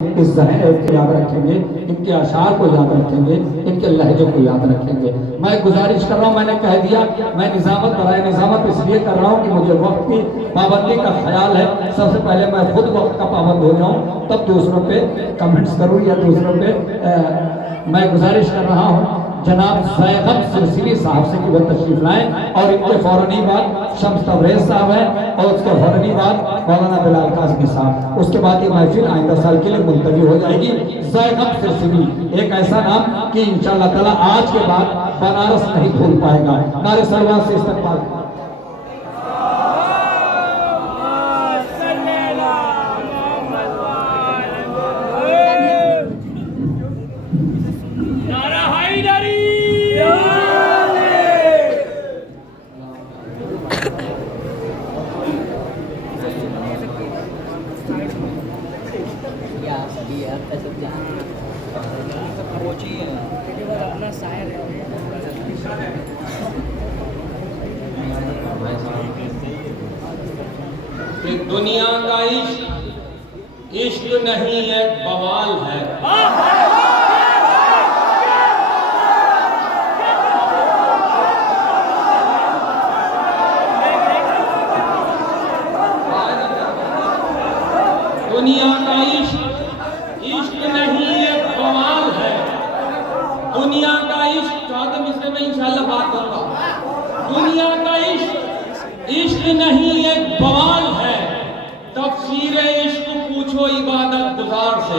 इस जहन को याद रखेंगे, इनके अशार को याद रखेंगे, इनके लहजों को याद रखेंगे। मैं गुजारिश कर रहा हूँ, मैंने कह दिया मैं निजामत बराए निजामत इसलिए कर रहा हूँ कि मुझे वक्त की पाबंदी का ख्याल है। सबसे पहले मैं खुद वक्त का पाबंद हो जाऊँ, तब दूसरों पे कमेंट्स करूँ या दूसरों पे मैं गुजारिश कर रहा हूँ जनाब ज़ैगब सिलसिली साहब से कि वो तशरीफ लाएं और इनके फौरन ही बाद शम्स तबरेज़ साहब हैं और उसके फौरन ही बाद मौलाना बिलाल काज़मी साहब। उसके बाद ये महफिल आइंदा साल के लिए मुलतवी हो जाएगी। ज़ैगब सिलसिली एक ऐसा नाम कि इंशाअल्लाह ताला आज के बाद बनारस नहीं भूल पाएगा। नारे सलवात से इस्तकबाल। कि दुनिया का इश्क इश्क नहीं एक बवाल है। दुनिया का इश्क इश्क नहीं एक बवाल है। दुनिया का इश्क चाहते मिसरे में इंशाल्लाह बात करूंगा। दुनिया का इश्क इश्क नहीं एक बवाल है। तफसीर इश्क पूछो इबादत गुजार से।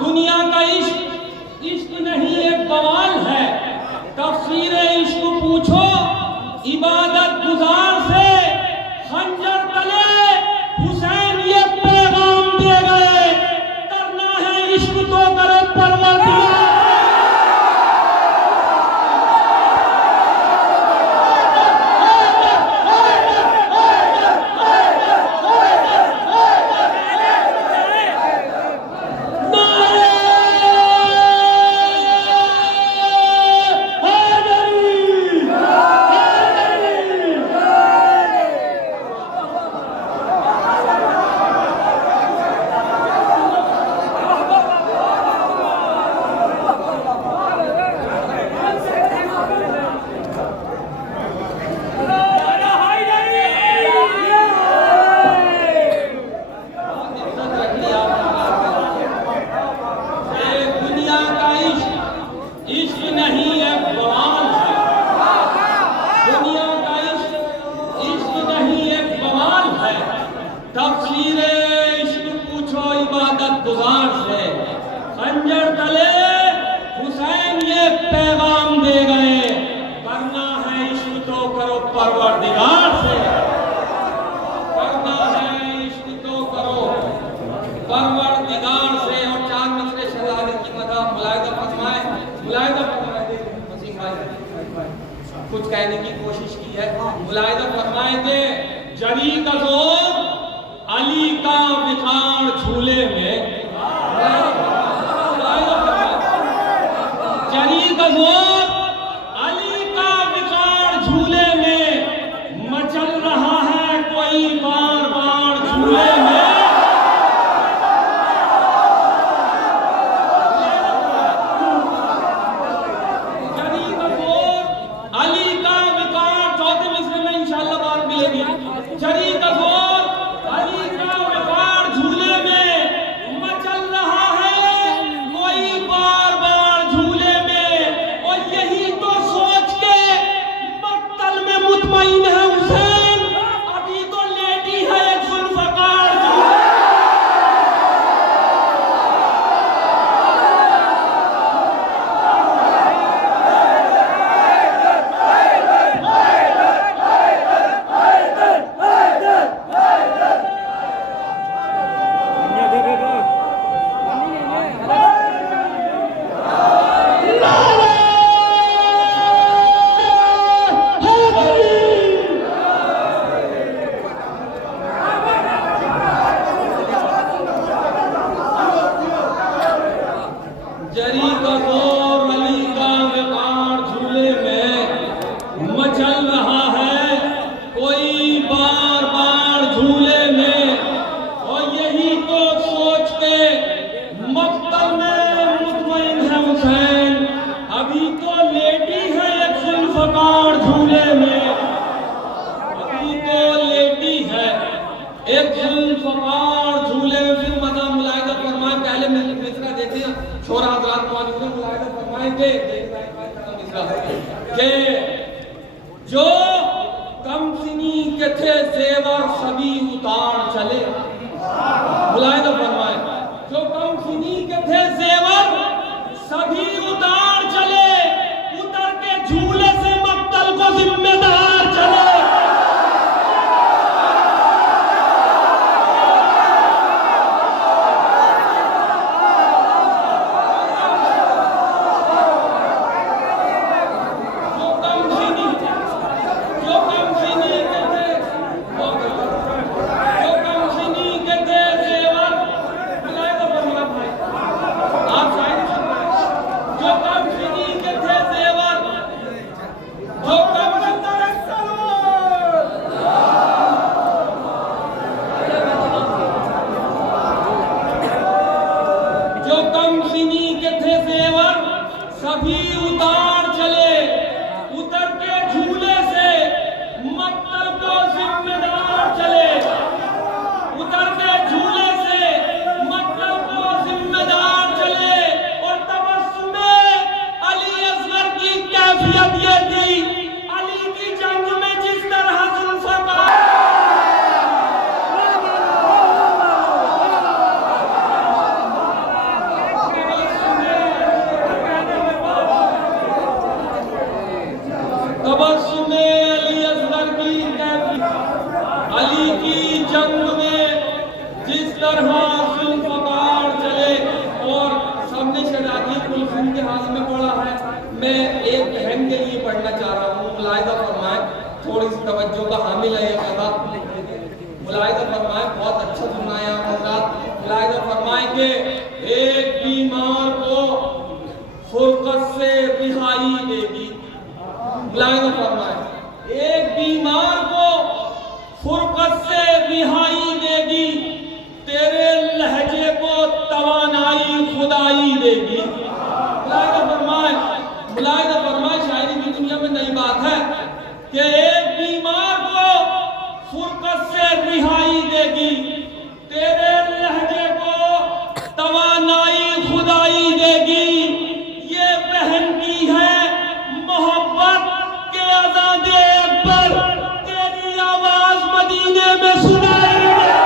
दुनिया का इश्क इश्क नहीं एक बवाल है। तफसीर इश्क पूछो इबादत गुजार से। खंजर तले हुसैन ये पैगाम दे गए, करना है इश्क तो करो परवरदिगार। तफसीर इश्क पूछो इबादत गुजार से। खंजर तले हुसैन ये पैगाम दे गए, करना है इश्क तो करो परवरदिगार से। करना है इश्क तो करो परवरदिगार से। और चार मिसरे शहादत की मदद मुलाहिदा फरमाए, मुलाहिदा फरमाए वसीम भाई कुछ कहने की कोशिश की है। मुलाहिदा फरमाए थे जरी का जोर अली का विखार झूले में। जरी का जोर अली का विखार झूले में, मचल रहा है कोई बार बार झूले में। जरी का जोर अली का विखार, चौथे मिसरे में इंशाअल्लाह बात मिलेगी। जरी का जोर यही सोच सोच के मक्तल में मुतमईन है हुसैन, अभी तो लेटी है एक जुल्फ़कार झूले में, अभी तो लेटी है एक जुल्फ़कार झूले में। फिर मजा मुलाहिदा फरमाए, पहले मिसरा देते हैं छोरा हज़रात मौजूद हैं, मुलाहिदा फरमाएंगे कि जो कम सिनी के थे जेवर सभी उतार चले, मुलाहिदा फरमाए, जो कम सिनी के थे जेवर सभी उतार चले, उतर के झूले से मक्तल को जिम्मेदार चले। सभी उतार चले, उतर के झूले से मक्तल को जिम्मेदार चले, उतर के झूले से मक्तल को जिम्मेदार चले। और तबस्सुमे अली असगर की कैफियत ये थी, अली की जंग में जिस तरह जुल्फ़कार तबस्सुमे अली असगर की कैफियत, अली की जंग में जिस तरह जुल्फ़कार चले। और सबने शहजादी कुलसुम के हाल में पढ़ा है, मैं एक बहन के लिए पढ़ना चाह रहा हूँ, मुलाहिदा फरमाए, थोड़ी सी तवज्जो का हामिल है ये कथा, मुलाहिदा फरमाए, बहुत अच्छा सुनाया हज़रात। मुलाहिदा फरमाए कि एक बीमार को फुरक़त से रिहाई देगी, मुलाहिदा फरमाए, एक बीमार को फुरक़त से रिहाई देगी, तेरे लहजे को तवानाई खुदाई देगी। मुलाहिदा फरमाए, शायरी की दुनिया में नई बात है कि एक बीमार को फुरक़त से रिहाई देगी, तेरे लहजे को तवानाई खुदाई देगी। ये बहन की है मोहब्बत के आज़ादे अकबर, तेरी आवाज मदीने में सुनाई देगी।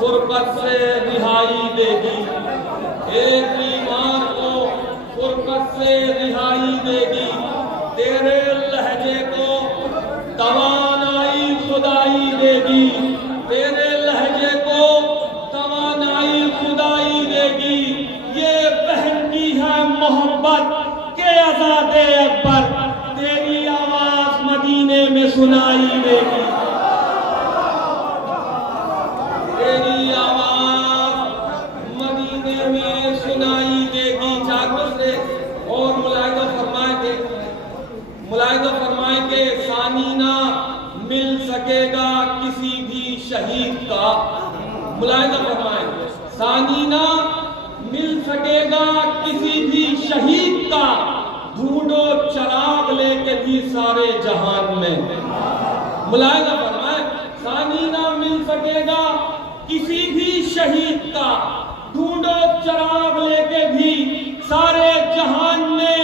फुरक़त से रिहाई देगी, एक बीमार को फुरक़त से रिहाई देगी, तेरे लहजे को तवानाई खुदाई देगी, तेरे लहजे को तवानाई खुदाई देगी। ये बहन की है मोहब्बत के आज़ादे अकबर, तेरी आवाज़ मदीने में सुनाई देगी, तेरी आवाज मदीने में सुनाई देगी। जाकर से और मुलाहिदा फरमाए के सानी ना मिल सकेगा किसी भी शहीद का, मुलाहिदा फरमाए, सानी ना मिल सकेगा किसी भी शहीद का, ढूंढो चराग लेके भी सारे जहान में। मुलाहिदा फरमाए, सानी ना मिल सकेगा किसी भी शहीद का, ढूंढो चराग लेके भी सारे जहान में।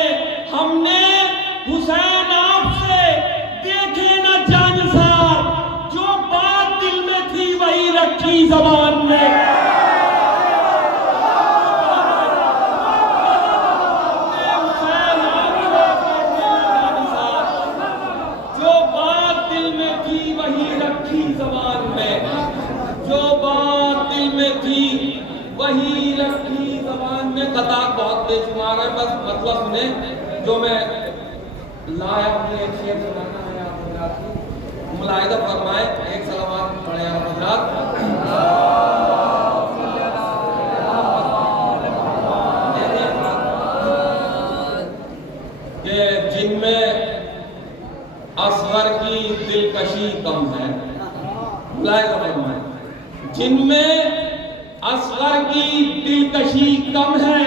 हमने हुसैन आपसे देखे न जानसार, जो बात दिल में थी वही रखी ज़बान में। जो बात दिल में थी वही रखी ज़बान में, जो बात दिल में थी वही रखी जबान में। कता बहुत बेशुमार है, बस मतलब सुने जो मैं लाया हूँ। एक शेर सुनाना है आप हज़रात को, मुलाहिदा फरमाए। एक सलावत पढ़े आप हज़रात। जिनमें असगर की दिलकशी कम है, मुलाहिदा फरमाए, जिनमें असगर की दिलकशी कम है,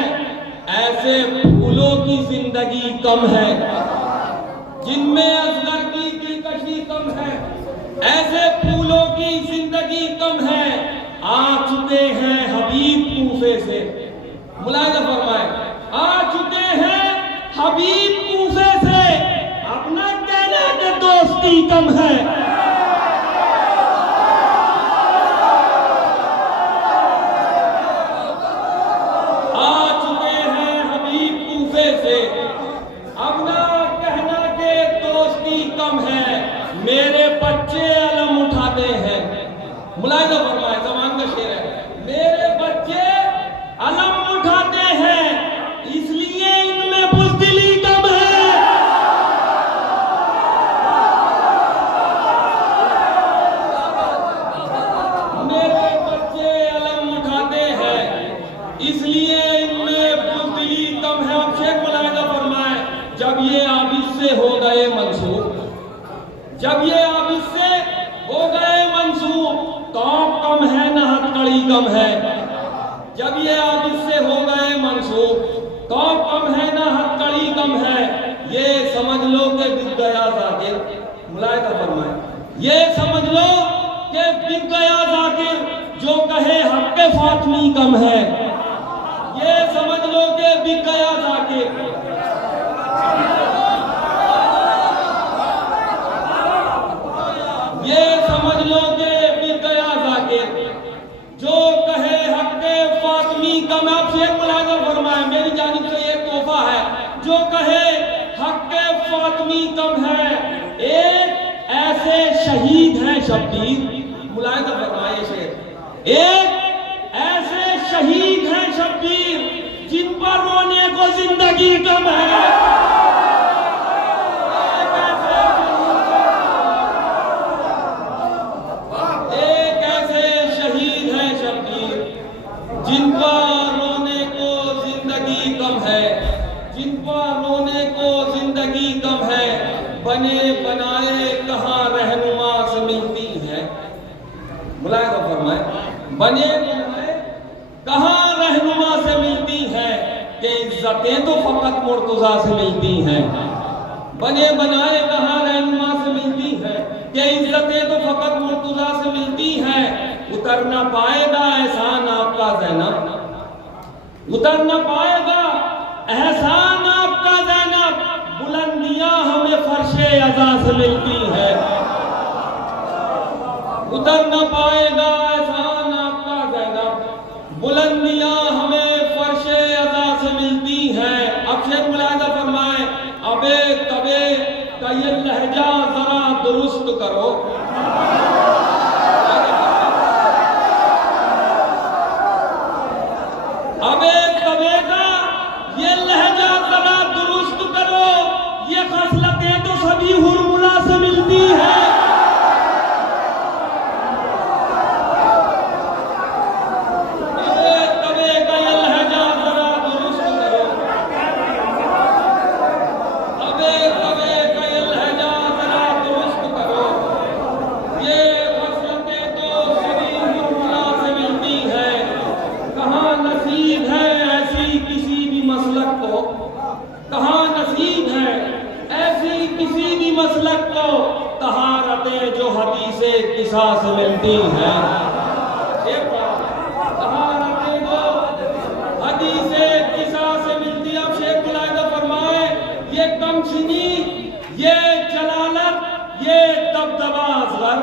ऐसे फूलों की जिंदगी कम है। जिनमें असगर की दिलकशी कम है, ऐसे फूलों की जिंदगी कम है। आ चुके हैं हबीब कूफे से, मुलाहिदा फरमाए, आ चुके हैं हबीब कूफे से, अपना कहना के दोस्ती कम है। मेरे बच्चे अलम उठाते हैं, मुलाहिदा फरमाए, ज़बान का शेर है। मेरे बच्चे अलम उठाते हैं, इसलिए इनमें बुज़दिली कम है। मेरे बच्चे अलम उठाते हैं, इसलिए इनमें बुज़दिली कम है। अब शेख मुलाहिदा फरमाए, जब ये आबिद से हो गए मंसूब, जब ये आप इससे हो गए मंसूब, कौम कम है न हथकड़ी कम है। जब ये आप इससे हो गए मंसूब, कौम कम है न हथकड़ी कम है। ये समझ लो कि बिक गया जाकिर, मुलाहिदा फरमाए, ये समझ लो कि बिक गया जाकिर, जो कहे हक़ फातिमी कम है। ये समझ लो कि बिक गया जाकिर, ये समझ लो कि बिक गया जाकिर, जो कहे हक़ फातिमी कम। आप शेर मुलाहिदा फरमाए, मेरी जानिब से ये तोहफा है, जो कहे हक़ फातिमी कम है। एक ऐसे शहीद हैं शब्बीर, मुलाहिदा फरमाए शेर, एक ऐसे शहीद हैं शब्बीर, जिन पर रोने को जिंदगी कम है। जिन पर रोने को जिंदगी कम है, जिन पर रोने को जिंदगी कम है, बने बनाए कहाँ रहनुमा से मिलती है। मुलाहिदा फरमाए, बने बनाए कहाँ रहनुमा से मिलती है, कि इज्जतें तो फकत मुर्तज़ा से मिलती हैं। बने बनाए कहाँ रहनुमा से मिलती है, कि इज्जतें तो फकत मुर्तज़ा से मिलती हैं। उतर न पाएगा एहसान आपका ज़ैनब, उतर न पाएगा एहसान आपका ज़ैनब, बुलंदियां हमें फर्शे अज़ा से मिलती है। उतर न पाएगा एहसान आपका ज़ैनब, बुलंदियां हमें फर्शे अज़ा से मिलती हैं। अब शेख मुलाहिदा फरमाए, अबे तबे का ये लहजा जरा दुरुस्त करो। अबे तबे का ये लहजा जरा दुरुस्त करो, ये खसलतें तो सभी हुरमुला से मिलती है। अबे तबे का ये लहजा जरा दुरुस्त करो, अबे तबे का ये लहजा जरा दुरुस्त करो, ये खसलतें तो सभी हुरमुला से मिलती है। कहाँ नसीब है ऐसी किसी भी मसलक को, कहाँ नसीब है ऐसी किसी भी मसलक को, तहारतें जो हदीसे किसा से मिलती हैं। तहारतें जो हदीसे किसा से मिलती है। अब शेख मुलाहिदा फरमाए, ये कमसिनी, ये जलालत, ये दबदबा असगर,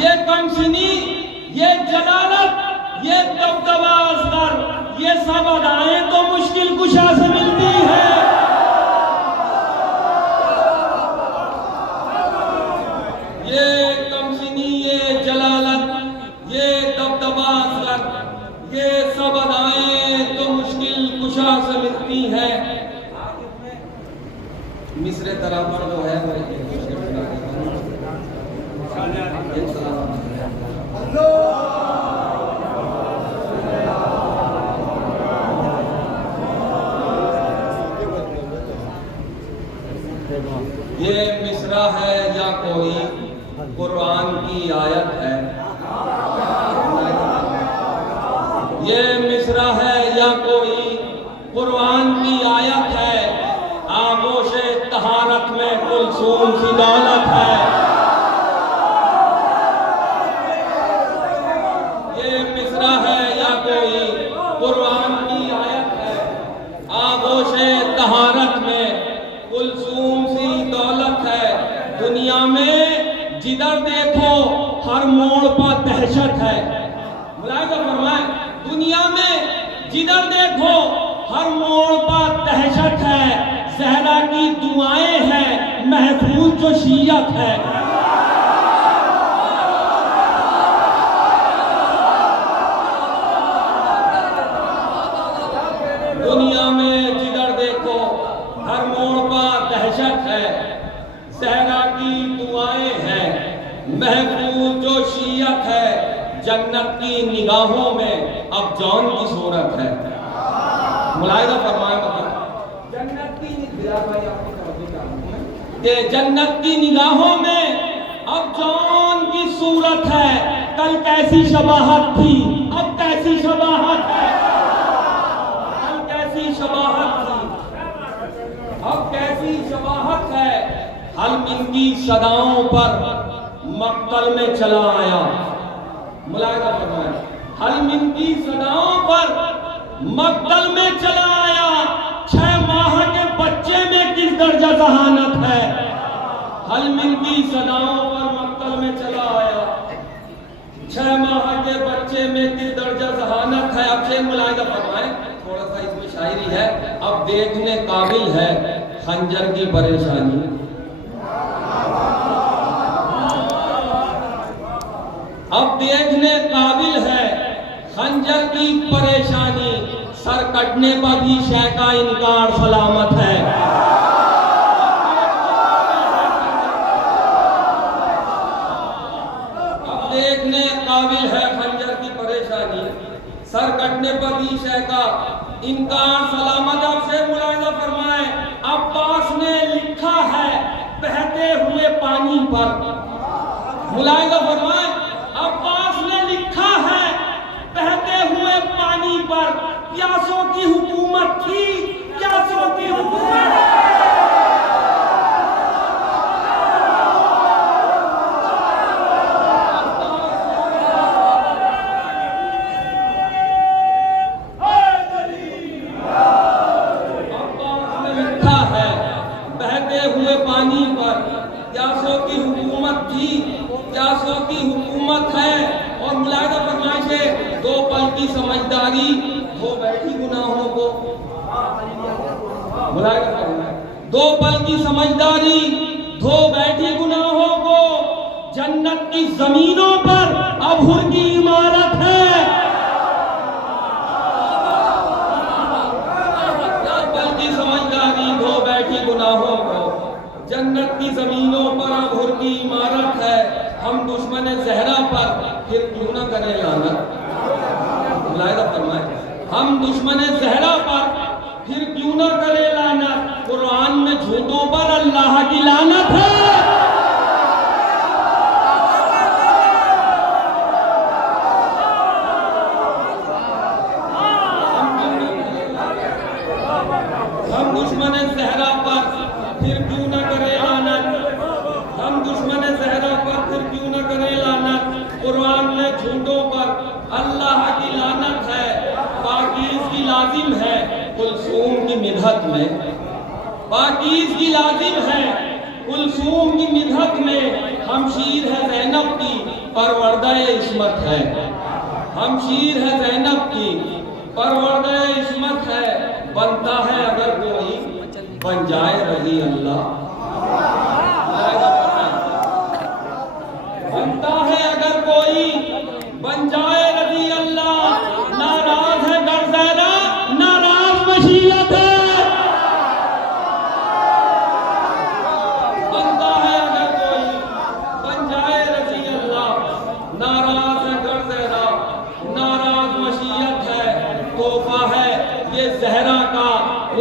ये कमसिनी, ये जलालत, ये दबदबा असगर, ये सब अदाएं तो मुश्किल कुशा से मिलती है। ये कमसिनी, ये जलालत, तरफ से जो है वो एक शेर सुना देता हूं। एक सलाम। ये मिसरा है या कोई कुरान की आयत है? ये मिसरा है या कोई कुरान की आयत है? आगोशे तहारत में कुलसूम सी दौलत है। ये मिसरा है या कोई कुरान की आयत है? आगोशे तहारत में कुलसूम सी दौलत है। दुनिया में जिधर देखो हर मोड़ पर दहशत है। मुलाहिजा फरमाए, दुनिया में जिधर देखो हर मोड़ पर दहशत है। ज़हरा की दुआएं हैं, महफूज जो शीयत है। दुनिया में जिधर देखो हर मोड़ पर दहशत है। ज़हरा की दुआएं हैं, महफूज जो शीयत है। जन्नत की निगाहों में अब जौन की सूरत है। मुलाहिजा फरमाए, मतलब जन्नत की जन्नत की निगाहों में अब जौन की सूरत है। कल कैसी शबाहत थी, अब कैसी शबाहत है। कल कैसी शबाहत थी, अब कैसी शबाहत है। हल्म इनकी सदाओं पर मक्तल में चला आया। मुलाहिजा फरमाए, हल्म इनकी सदाओं पर मक्तल में चला आया। 6 माह के बच्चे में किस दर्जा जहानत है। हल्म इनकी सदाओं पर मक्तल में चला आया। 6 माह के बच्चे में किस दर्जा जहानत है। अब शेर मुलाहिजा फरमाए, थोड़ा सा इसमें शायरी है। अब देखने काबिल है खंजर की परेशानी। अब देखने काबिल है खंजर की परेशानी। सर कटने पर भी शय का इनकार सलामत है। अब देखने काबिल है खंजर की परेशानी। सर कटने पर भी शय का इनकार सलामत। अब से मुलाहिजा फरमाए, अब्बास ने लिखा है बहते हुए पानी पर। मुलाहिजा फरमाए, अब्बास ने लिखा है बहते हुए पानी पर। प्यासों की हुकूमत थी, प्यासों की हुकूमत। अब्बास ने लिखा है बहते हुए पानी पर। प्यासों की हुकूमत थी, प्यासों की हुकूमत है। और मुलाहिजा फरमाइश है, 2 पल की समझदारी धो बैठी गुनाहों को। मुलाहिजा फरमाइश, 2 पल की समझदारी धो बैठी गुनाहों को। जन्नत की जमीनों पर अब हुर की इमारत है। 2 पल की समझदारी धो बैठी गुनाहों को। जन्नत की जमीनों पर अब हुर की इमारत है। हम दुश्मन ज़हरा पर फिर क्यों न करें लानत। मुलाहिजा फरमाए, हम दुश्मन ज़हरा पर फिर क्यों न करें लानत। कुरान में झूठों पर अल्लाह की लानत है। हम दुश्मन ज़हरा पर फिर क्यों न करें लानत। हम दुश्मन ज़हरा पर फिर क्यों न करें लानत। कुरान में झूठों पर अल्लाह की लानत है। पाकीज़ की लाजिम है कुलसूम की मिन्हत में। पाकीज़ की लाजिम है कुलसूम की मिन्हत में। हमशीर है ज़ैनब की परवरदा इस्मत है। हमशीर है ज़ैनब की परवरदा इस्मत है। बनता है अगर कोई बन जाए रही अल्लाह। बनता है अगर कोई बन जाए रजी अल्लाह। नाराज है गरज़ैरा, नाराज मशीयत है।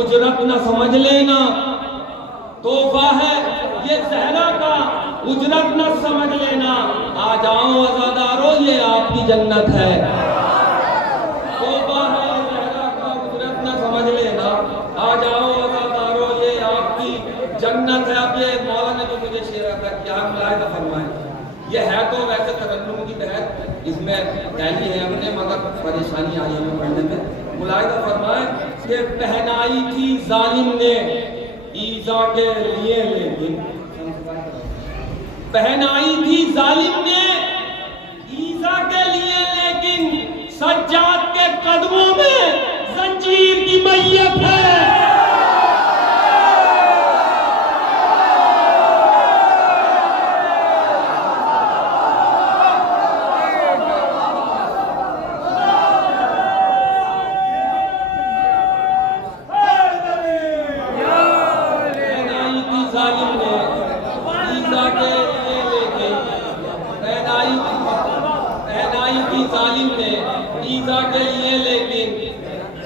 उजरत न समझ लेना, तोहफा है ये ज़हरा का, उजरत न समझ लेना। आ जाओ अज़ादारो ये आपकी जन्नत है। तोहफा है ये ज़हरा का, उजरत न समझ लेना। आ जाओ अज़ादारो ये आपकी जन्नत है। अब ये मौला ने जो मुझे शेर था क्या मुलाहिज़ा फरमाए, ये है तो वैसे तरन्नुम की तहत इसमें पहली है हमने, मगर परेशानी आई हमें पढ़ने में। मुलाहिज़ा फरमाए कि पहनाई थी जालिम ने ईज़ा के लिए, लेकिन पहनाई थी जालिम ने ईज़ा के लिए, लेकिन सज्जाद के कदमों में जंजीर की मैयत है।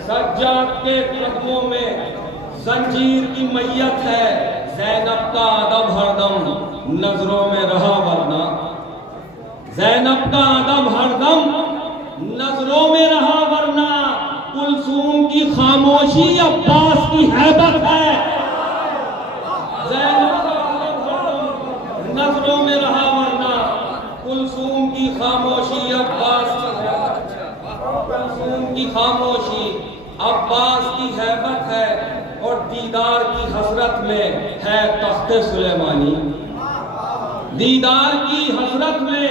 सज्जाद के कदमों में जंजीर की मैयत है। ज़ैनब का अदब हरदम नजरों में रहा वरना, ज़ैनब का अदब हरदम नजरों में रहा वरना, कुलसूम की खामोशी अब्बास की हैबत है। ज़ैनब का अदब हरदम नजरों में रहा वरना, कुलसूम की खामोशी अब्बास की खामोशी अब्बास की हैबत है। और दीदार की हसरत में है तख्ते सुलेमानी, दीदार की हसरत में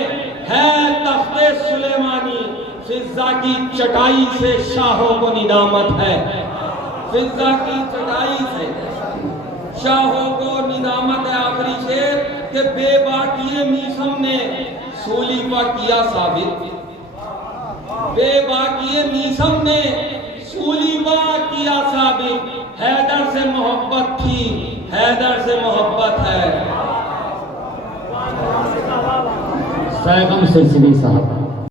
है तख्ते सुलेमानी। फिज़्ज़ा की चटाई से शाहों को निदामत है, फिज़्ज़ा की चटाई से शाहों को निदामत है। आखिरी शेर के बेबाकी मीसम ने सूली पर किया साबित, बेबाकी मीसम ने सूलीबा किया साबित। हैदर से मोहब्बत थी, हैदर से मोहब्बत है। सैगम सिलसिली साहब।